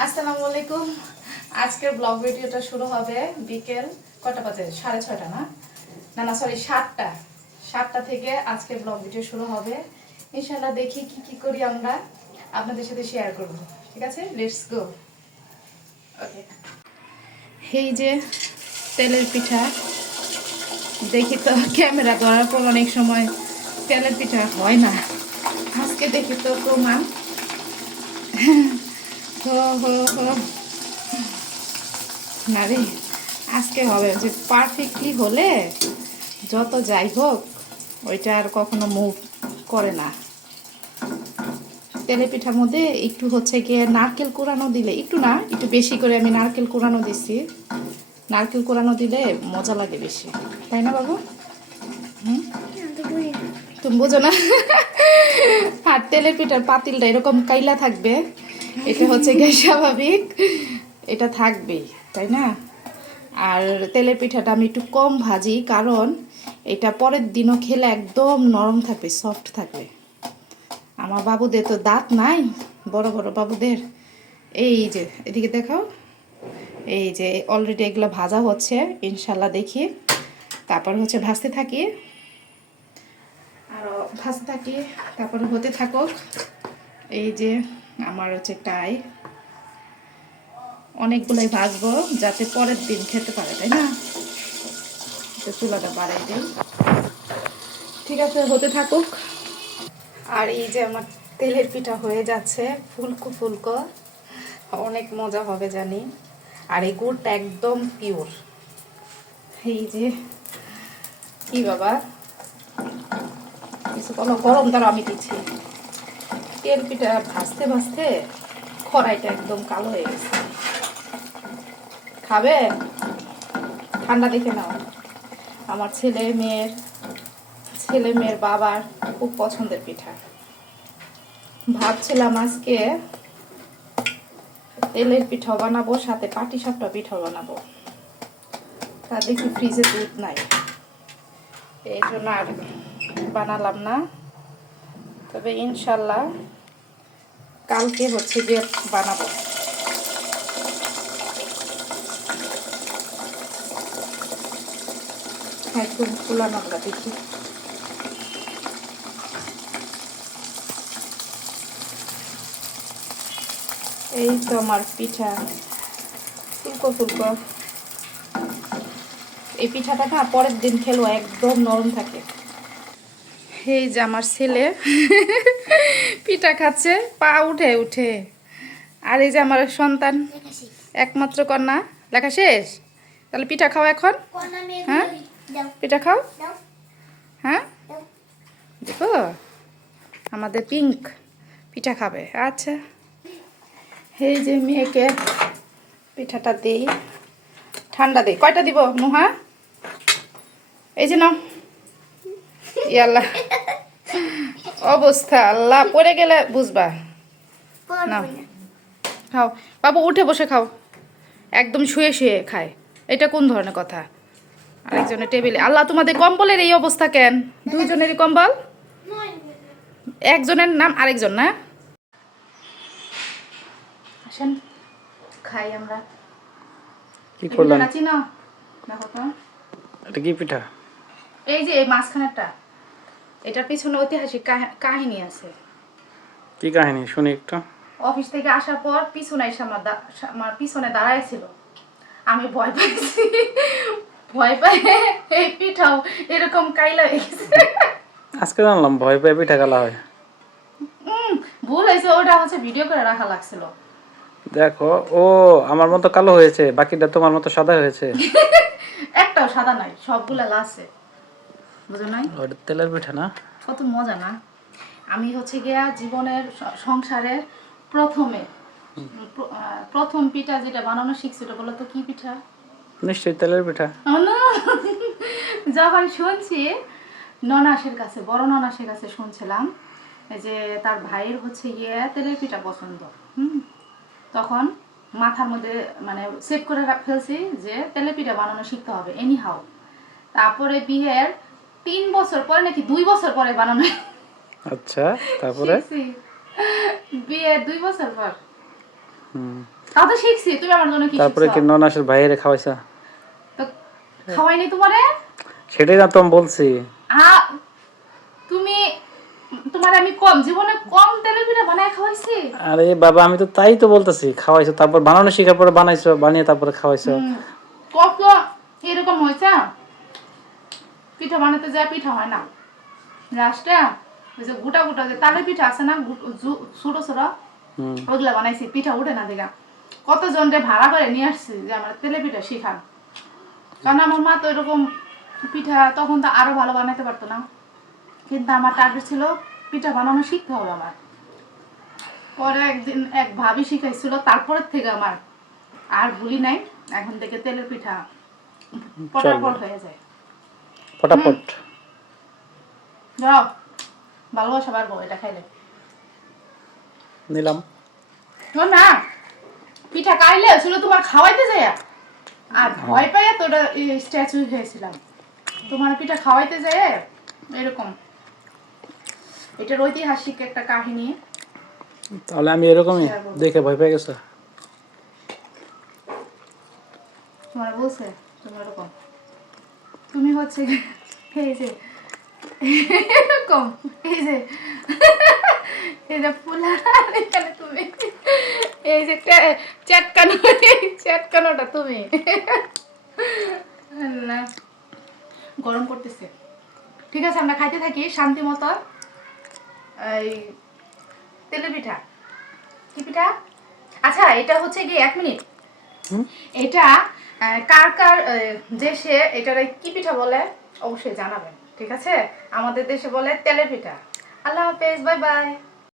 আসসালামু আলাইকুম। আজকের ব্লগ ভিডিওটা শুরু হবে বিকেল কটা বাজে? 6:30 না? না না সরি 7টা থেকে আজকের ব্লগ ভিডিও শুরু হবে। ইনশাআল্লাহ দেখি কি কি করি আমরা আপনাদের সাথে শেয়ার করব। ঠিক আছে, লেটস গো। ওকে, এই যে তেলের পিঠা, দেখি তো ক্যামেরা ধরার পর অনেক সময় তেলের পিঠা হয় না, আজকে দেখি তো প্রমাণ। হো হো হো না রে, আজকে হবে যে পারফেক্টলি হলে যত যাই হোক ওইটা আর কখনো মুভ করে না। তেলে পিঠার মধ্যে একটু হচ্ছে গিয়ে নারকেল কোরানো দিলে, একটু না একটু বেশি করে আমি নারকেল কোরানো দিচ্ছি। নারকেল কোরানো দিলে মজা লাগে বেশি, তাই না বাবু? তুমি বোঝো না? আর তেলের পিঠার পাতিলটা এরকম কাইলা থাকবে, এটা হচ্ছে গিয়ে স্বাভাবিক, এটা থাকবেই, তাই না? আর তেলের পিঠাটা আমি একটু কম ভাজি, কারণ এটা পরের দিনও খেলে একদম নরম থাকবে, সফট থাকবে। আমার বাবুদের তো দাঁত নাই, বড় বড় বাবুদের। এই যে এদিকে দেখাও, এই যে অলরেডি এগুলো ভাজা হচ্ছে, ইনশাল্লাহ দেখি। তারপর হচ্ছে ভাজতে থাকি, আরও ভাজতে থাকি, তারপরে হতে থাকুক। এই যে আমার হচ্ছে টাই অনেকগুলোই ভাজবো যাতে পরের দিন খেতে পারে, তাই না? তো চুলাটা বাড়াই দিই। ঠিক আছে, হতে থাকুক। আর এই যে আমার তেলের পিঠা হয়ে যাচ্ছে, ফুলকো ফুলকো, অনেক মজা হবে জানি। আর এই গুড়টা একদম পিওর। এই যে কি বাবা, কিছু কোনো গরম দ্বারা আমি দিচ্ছি। তেল পিঠা ভাজতে ভাজতে কড়াইটা একদম কালো হয়ে গেছে। খাবে? ঠান্ডা দেখে নাও। আমার ছেলে মেয়ের বাবার খুব পছন্দের পিঠা। ভাবছিলাম আজকে তেলের পিঠা বানাবো, সাথে পাটিসাপটা পিঠা বানাবো। তা দেখি ফ্রিজে দুধ নাই, এই জন্য আর বানালাম না। তবে ইনশাল্লাহ কালকে হচ্ছে গিয়ে বানাবো। হ্যাঁ, একটু ফুলানো দেখি। এই তো আমার পিঠা ফুলকো ফুলকো। এই পিঠাটা না পরের দিন খেলেও একদম নরম থাকে। এই যে আমার ছেলে পিঠা খাচ্ছে পা উঠে উঠে। আর এই যে আমার সন্তান, একমাত্র কন্যা। লেখা শেষ? তাহলে পিঠা খাও এখন। হ্যাঁ, পিঠা খাও। হ্যাঁ, দেখো আমাদের পিঙ্ক পিঠা খাবে। আচ্ছা, এই যে মেয়েকে পিঠাটা দিই, ঠান্ডা দিই। কয়টা দিব নুহা? এই যে নাও। ইয়াল্লা অবস্থা, আল্লাহ, পড়ে গেলে বুঝবা। নাও খাও বাবু, উঠে বসে খাও, একদম শুয়ে শুয়ে খায়। এটা কোন ধরনের কথা? আরেকজনের টেবিলে। আল্লাহ, তোমাদের কম্বলের এই অবস্থা কেন? দুইজনেরই কম্বল, একজনের নাম আরেকজন না। আসেন খাই আমরা। কি করলেন? কাচি না, দেখো তো এটা কি পিঠা? এই যে এই মাঝখানেরটা, এটার পিছনে ঐতিহাসিক কাহিনী আছে। কি কাহিনী শুনি একটু। অফিস থেকে আসার পর পিছনে এসে আমার পিছনে দাঁড়াইছিল। আমি ভয় পাইছি, ভয় পাই এই পিঠাও এরকম কাইলা হয়ে গেছে। আজকে জানলাম ভয় পেয়ে পিঠা খাওয়া হয়। ভুল হয়েছে, ওটা হচ্ছে ভিডিও করে রাখা লাগছিল। দেখো, ও আমার মতো কালো হয়েছে, বাকিটা তোমার মতো সাদা হয়েছে। একটাও সাদা নাই, সবগুলা লাসে, বুঝো নাই? ওটা তেলের পিঠা না? কত মজা না? আমি হচ্ছে গিয়া জীবনের সংসারের প্রথম পিঠা যেটা বানানো শিখছি, ওটা বলো তো কি পিঠা? নিশ্চয়ই তেলের পিঠা। যখন শুনছি ননাসের কাছে, বড় ননাসের কাছে শুনছিলাম যে তার ভাইয়ের হচ্ছে গিয়ে তেলের পিঠা পছন্দ। তখন মাথার মধ্যে মানে সেভ করে ফেলছি যে তেলের পিঠা বানানো শিখতে হবে এনি হাউ। তারপরে বিয়ের 3 বছর পরে নাকি 2 বছর পরে বানানো। আচ্ছা, তারপরে বিয়ের 2 বছর পর তাও তো শিখছি, তুমি আমার জন্য কি তারপরে কি শিখছো? ননাসের ভাইয়েরে খাওয়াইছা? তো খাওয়াইনি তোমারে? সেটাই না তো আমি বলছি। আ তুমি, তোমার আমি কম জীবনে কম তেলের পিঠা বানায় খাওয়াইছি? আরে বাবা, আমি তো তাই তো বলতেছি, খাওয়াইছো, তারপর বানানো শিখার পরে বানাইছো, বানিয়ে তারপরে খাওয়াইছো। কত এরকম হয়েছে, পিঠা বানাতে যায় পিঠা হয় না, লাস্টে ওই যে গোটা গোটা যে তালের পিঠা আছে না, ছোট ছোট, হুম। ওইগুলা বানাইছি, পিঠা উঠে না দেখা। কতজনকে ভাড়া করে নিয়ে আসছি যে আমার তেলে পিঠা শিখান, কারণ আমার মা তো এরকম পিঠা তখন তো আরো ভালো বানাতে পারতো না, কিন্তু আমার টার্গেট ছিল পিঠা বানানো শিখতে হবে আমার। পরে একদিন এক ভাবি শিখাইছিল, তারপরের থেকে আমার আর ভুলি নাই, এখন থেকে তেলের পিঠা পটাপট হয়ে যায়। ফটাফট। যাও, ভালোবাসা পারবো এটা খাইলে। নিলাম। শোন না, পিঠা খাইলে ছিল তোমার খাওয়াইতে যায়, আর ভয় পাইয়া তো স্ট্যাচু হয়েছিলাম, তোমার পিঠা খাওয়াইতে যায় এরকম। এটার ঐতিহাসিক একটা কাহিনী তাহলে আমি এরকমই শেয়ার করবো। দেখে ভয় পেয়ে গেছে। তোমার বলছে তুমি এরকম, তুমি হচ্ছে এই যে এরকম, এই যে এই যে ফুলা, এখানে তুমি এই যে চ্যাটকানো, চ্যাটকানোটা তুমি। আল্লাহ, গরম করতেছে। ঠিক আছে, আমরা খাইতে থাকি শান্তি মতো। এই তেলের পিঠা, কি পিঠা? আচ্ছা, এটা হচ্ছে কি 1 মিনিট, হুম? এটা কার কার দেশে এটার কি পিঠা বলে অবশ্যই জানাবেন, ঠিক আছে? আমাদের দেশে বলে তেলের পিঠা। আল্লাহ হাফেজ, বাই বাই।